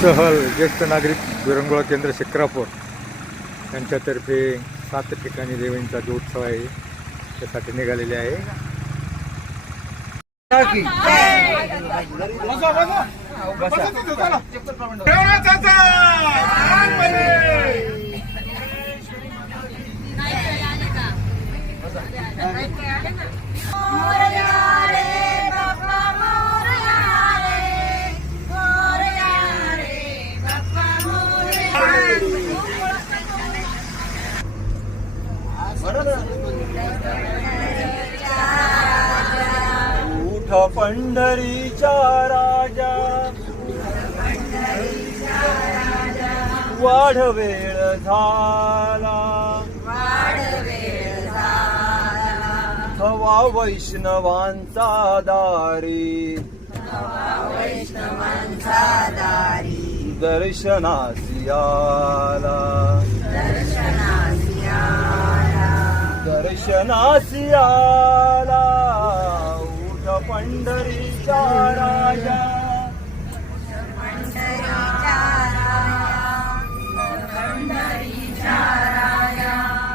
सहल ज्येष्ठ नागरिक विरंगुळा केंद्र शिक्रापूर यांच्यातर्फे सात ठिकाणी देवींचा जो उत्सव आहे त्यासाठी निघालेले आहे. मोरया उठ पंढरीचा राजा. वाढ वेळ झाला. थवा वैष्णवांचा दारी. दर्शनासियाला आला दर्शनासी आला उठ पंढरीचा राजा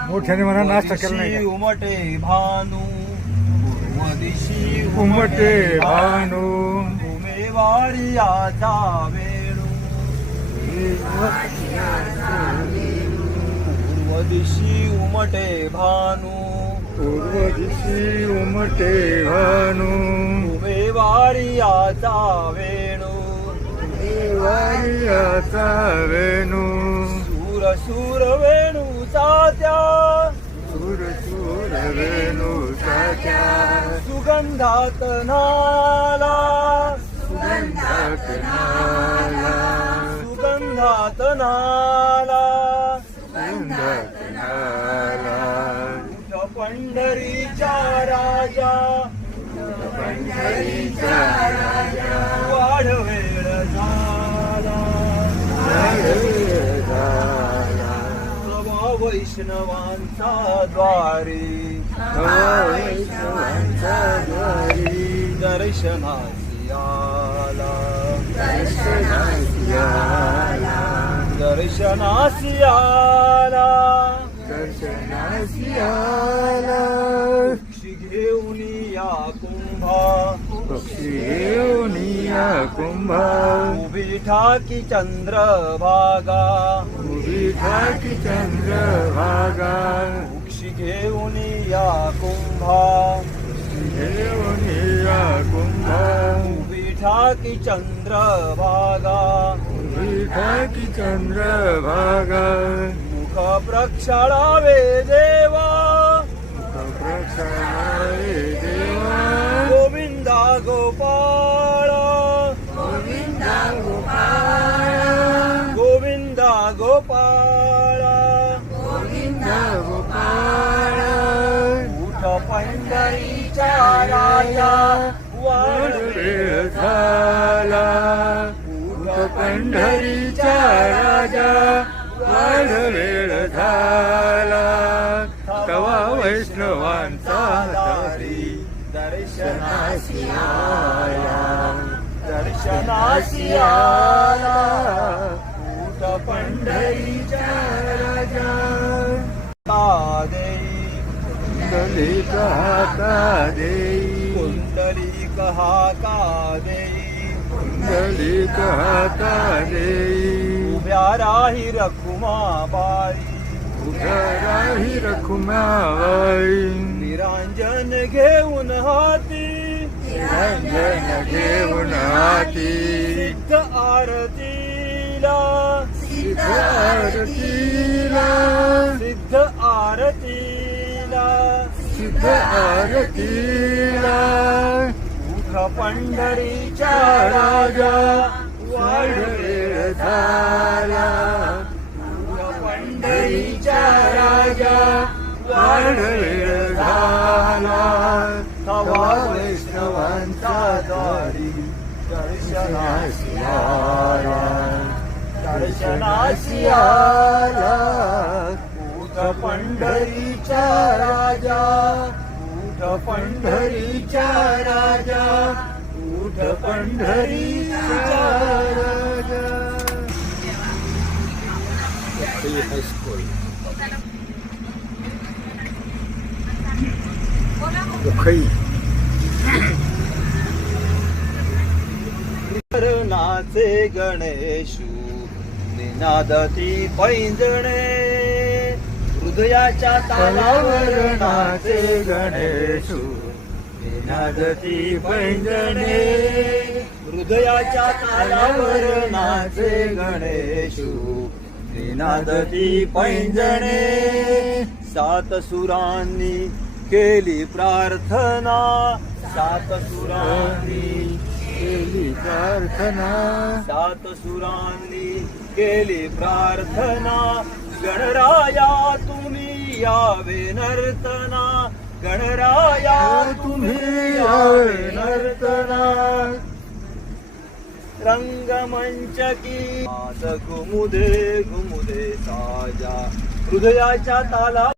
मोठ्याने म्हणा नाश्ता केला नाही उमटे भानू पूर्व दिशी? उमटे भानू. उमेवारी आता वेणू. पूर्व दिशी उमटे भानू। पूर्व दिशी उमटे भानू। उमेवारी आता वेणू। वारियाचा वेणू। सूर सूर वेणूचा त्या सूर सूर वेणू साच्या सुगंधात नाला। सुगंधात नाला। सुगंधात नाला। पंढरीचा राजा. झाला झाला वैष्णवांचा द्वारी वैष्णवांचा द्वारी दर्शनासी आला दर्शनासी आला दर्शनासी आला दर्शनासी आला घेऊन या कुंभा। पक्षी येऊन या कुंभा। उभी ठाकी चंद्र भागा। उभी ठाकी चंद्र भागा। पक्षी घेऊन या कुंभा। येऊन या कुंभा। उभी ठाकी चंद्र भागा। उभी ठाकी चंद्र भागा। मुख प्रक्षाळावे देवा गोविंदा गोपाळ। गोविंदा गोपाळ। गोविंदा गोपाळ। गोविंदा गोपाळ। उठ पंढरीचा राजा वाढ वेळ झाला उठ राजा वाढ वेळ झाला आला दर्शनासी आला उठ पंढरीचा राजा देई दलित हाता देई कुंडलिक हाका देई दलित हाता देई उभ्या राही रखुमाबाई उधराही रखुमाबाई निरांजन घेऊन हाती रंजन घेऊन हाती सिद्ध आरतीला। सिद्ध आरतीला। सिद्ध आरतीला। सिद्ध आरतीला। उठ पंढरीचा राजा। वाढ झाला। उठ पंढरीचा राजा। वाढ दारी दर्शनासी आला दर्शनासी आला उठ पंढरीचा राजा उठ पंढरीचा राजा उठ पंढरीचा राजा. हायस्कूल बोला नाचे गणेशू निनादती पैंजणे हृदयाच्या तालावर नाचे गणेशू निनादती पैंजणे हृदयाच्या तालावर नाचे गणेशू निनादती पैंजणे सात सुरांनी केली प्रार्थना सात सुरांनी केली प्रार्थना. सात सुरांनी केली प्रार्थना. गणराया तुम्ही यावे नर्तना. गणराया तुम्ही यावे नर्तना. रंगमंच की मात घुमुदे घुमुदे साजा. हृदयाच्या ताला